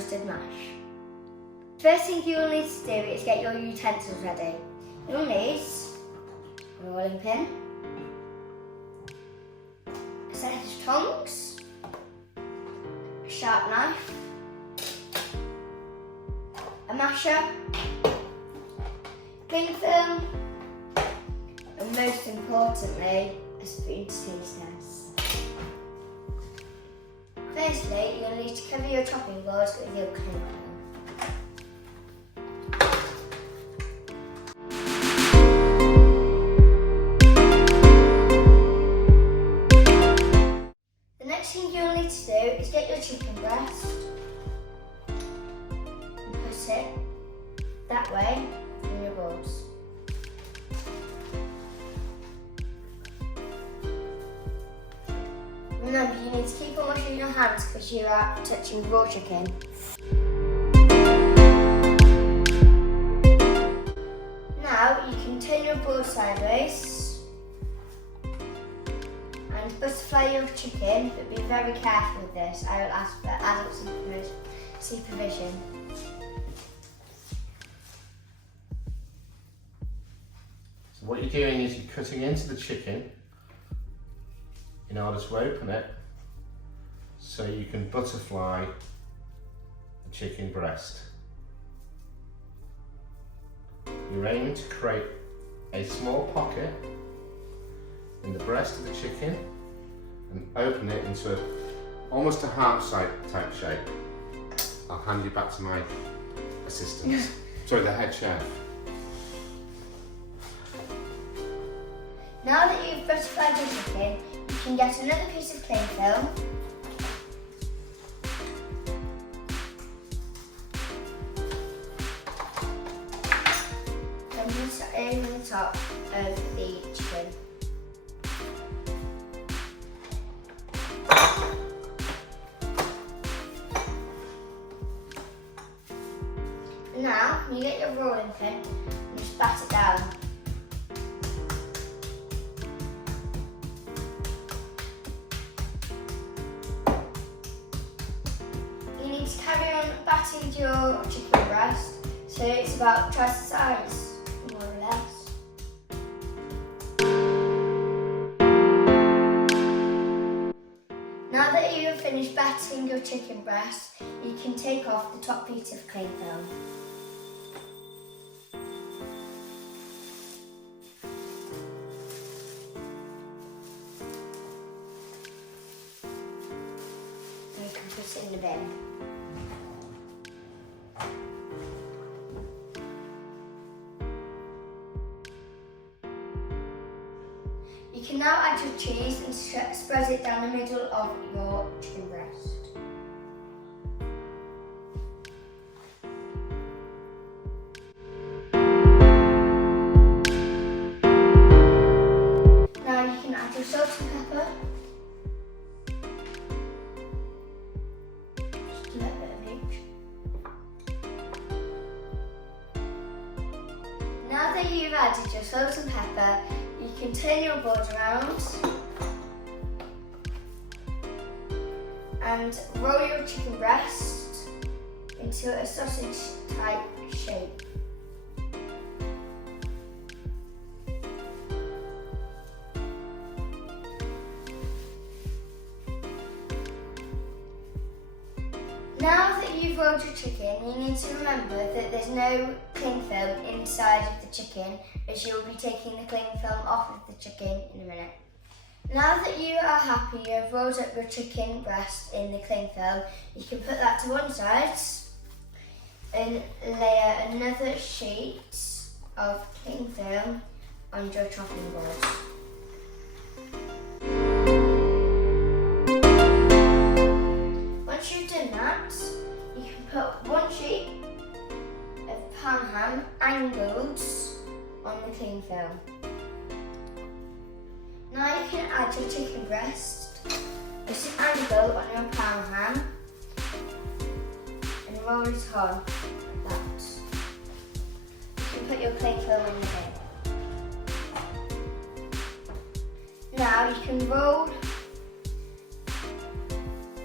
roasted mash. First thing you'll need to do is get your utensils ready. You'll need a rolling pin, a set of tongs, a sharp knife, a masher, cling film, and most importantly, a spoon to taste test. Firstly, you'll need to cover your chopping boards with your cling film. The next thing you'll need to do is get your chicken breast and put it that way in your bowls. Remember, you need to keep on washing your hands because you are touching raw chicken. Now you can turn your bowl sideways and butterfly your chicken, but be very careful with this. I will ask for adult supervision. So what you're doing is you're cutting into the chicken in order to open it so you can butterfly the chicken breast. You're aiming to create a small pocket in the breast of the chicken and open it into almost a heart type shape. I'll hand you back to my assistant, sorry, the head chef. Now that you've butterflied your chicken, you can get another piece of cling film and put it over the top of the chicken. Now you get your rolling pin and just bat it down. Carry on batting your chicken breast so it's about twice the size, more or less. Now that you have finished batting your chicken breast, you can take off the top piece of cling film. And you can put it in the bin. You can now add your cheese and spread it down the middle of your chicken breast. Now you can add your salt and pepper. Just a little bit of each. Now that you've added your salt and pepper, you can turn your board around and roll your chicken breast into a sausage type shape. Now that you've rolled your chicken, you need to remember that there's no cling film inside of the chicken, as you will be taking the cling film off of the chicken in a minute. Now that you are happy you have rolled up your chicken breast in the cling film, you can put that to one side and layer another sheet of cling film on your chopping board. Once you've done that, you can put one sheet of pan ham angled on the cling film. Now you can add your chicken breast, just angle on your pan ham and roll it on like that. You can put your cling film in the bin. Now you can roll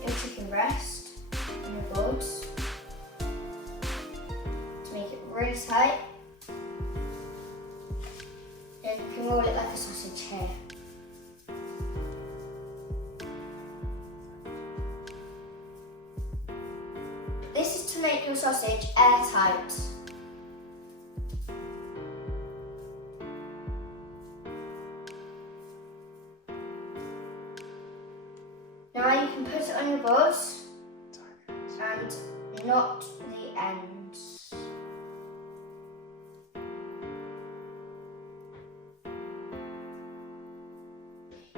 your chicken breast in the boards really tight. And you can roll it like a sausage here. This is to make your sausage airtight. Now you can put it on your boards and knot the ends.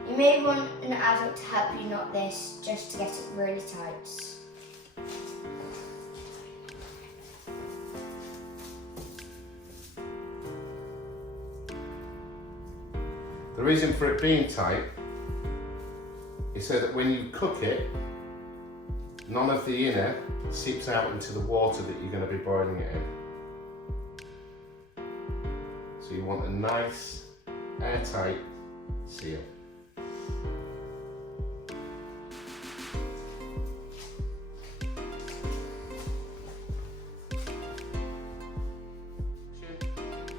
You may want an adult to help you knot this just to get it really tight. The reason for it being tight is so that when you cook it, none of the inner seeps out into the water that you're going to be boiling it in. So you want a nice, airtight seal.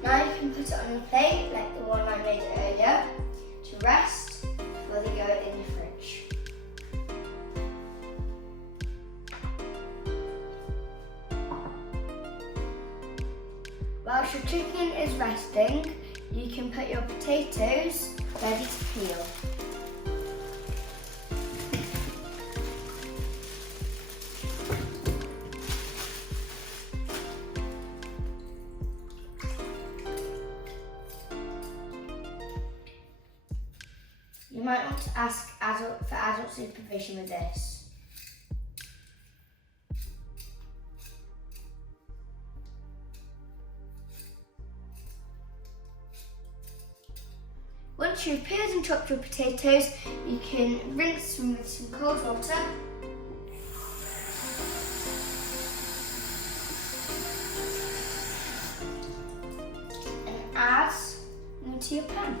Now you can put it on a plate like the one I made earlier to rest before they go in the fridge. Whilst your chicken is resting, you can put your potatoes ready to peel. You might want to ask for adult supervision with this. Once you've peeled and chopped your potatoes, you can rinse them with some cold water. And add them to your pan.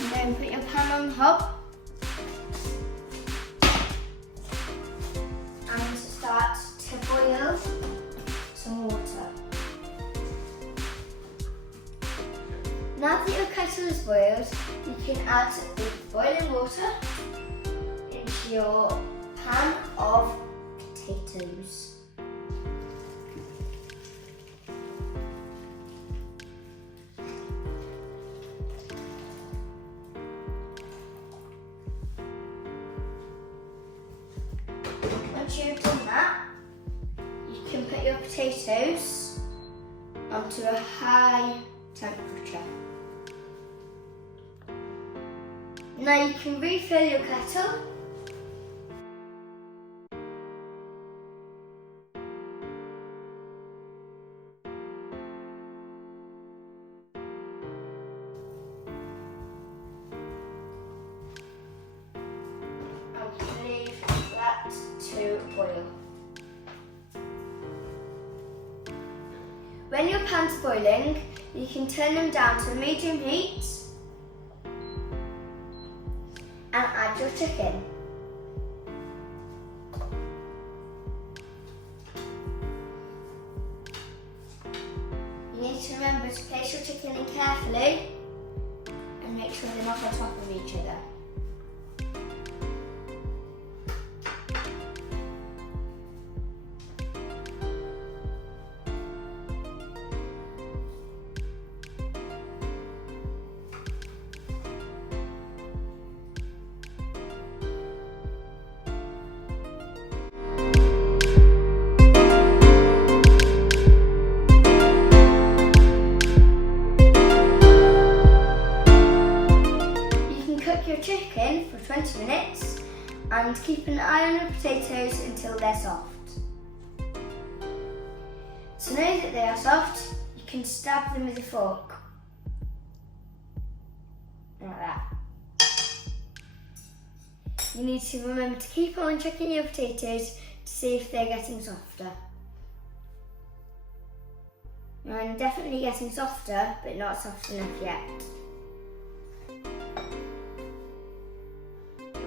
And then put your pan on the hob and start to boil some water. Now that your kettle is boiled, you can add the boiling water into your pan of potatoes. Once you've done that, you can put your potatoes onto a high temperature. Now you can refill your kettle . And leave that to boil. When your pan's boiling, you can turn them down to a medium heat and add your chicken. You need to remember to place your chicken in carefully and make sure they're not on top of each other. Your chicken for 20 minutes and keep an eye on your potatoes until they're soft. To know that they are soft, you can stab them with a fork. Like that. You need to remember to keep on checking your potatoes to see if they're getting softer. I'm definitely getting softer, but not soft enough yet.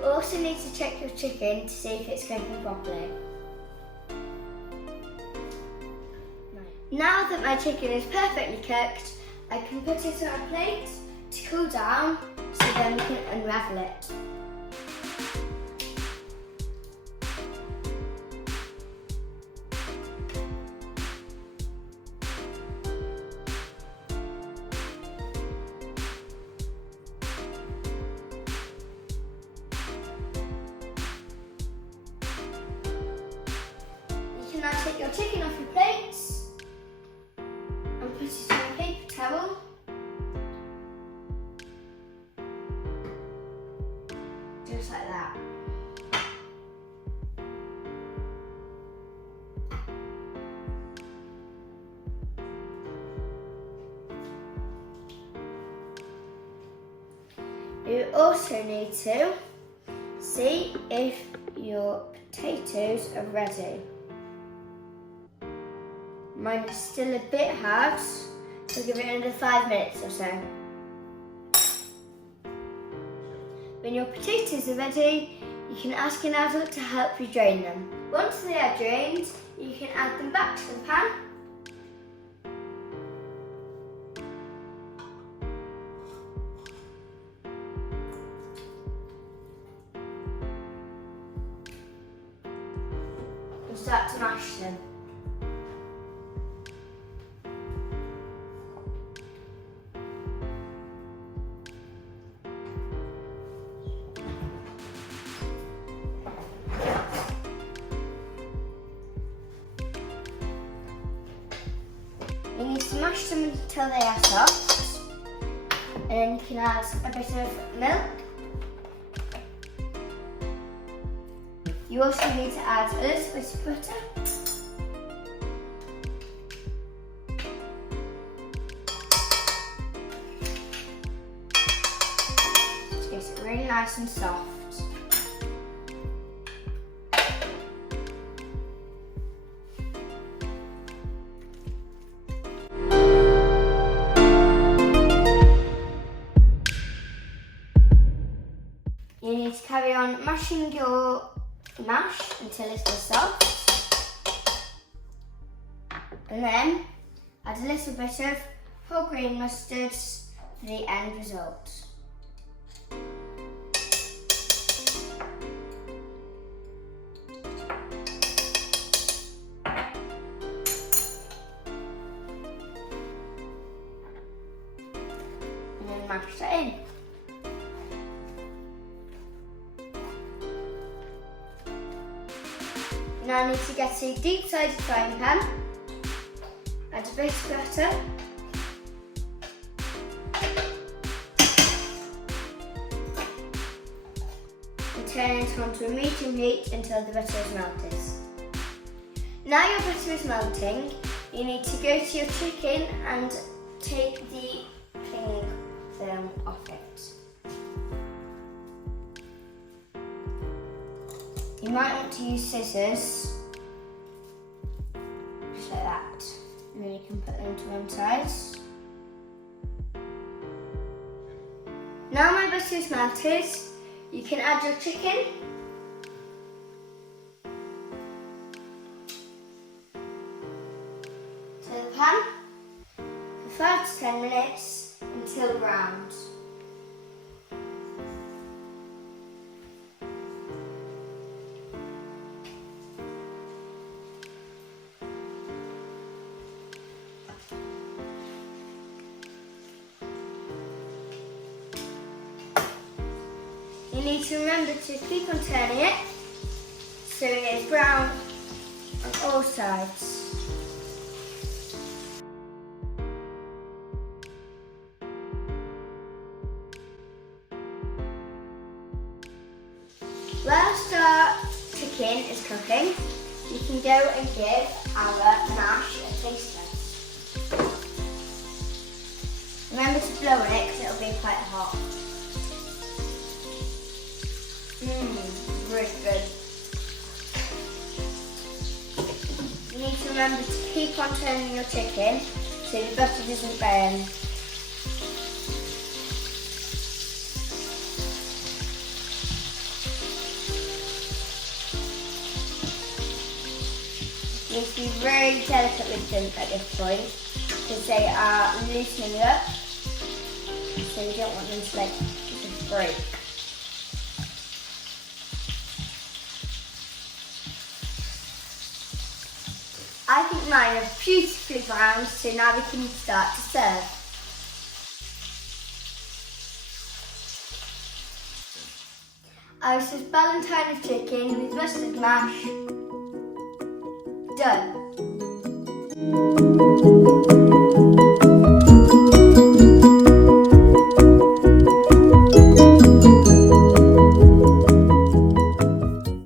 You also need to check your chicken to see if it's cooking properly. Now that my chicken is perfectly cooked, I can put it on a plate to cool down so then we can unravel it. You can now take your chicken off your plates and put it on a paper towel. Just like that. You also need to see if your potatoes are ready. Mine is still a bit hard, so give it another 5 minutes or so. When your potatoes are ready, you can ask an adult to help you drain them. Once they are drained, you can add them back to the pan. And start to mash them. You need to mash them until they are soft, and then you can add a bit of milk. You also need to add a little bit of butter. To get it really nice and soft. You need to carry on mashing your mash until it is soft, and then add a little bit of whole grain mustard for the end result. And then mash that in. Now I need to get a deep-sided frying pan, add a bit of butter, and turn it onto a medium heat until the butter is melted. Now your butter is melting, you need to go to your chicken and take the cling film off it. You might want to use scissors, just like that, and then you can put them to one side. Now my butter is melted, you can add your chicken. To the pan for 5 to 10 minutes until browned. You need to remember to keep on turning it so it is brown on all sides. Whilst our chicken is cooking, you can go and give our mash a taste test. Remember to blow on it because it will be quite hot. Really good. You need to remember to keep on turning your chicken so the butter doesn't burn. You need to be really delicate with them at this point because they are loosening up. So you don't want them to like just break. I think mine are beautifully browned, so now we can start to serve. I was just Ballotine of chicken with mustard mash. Done.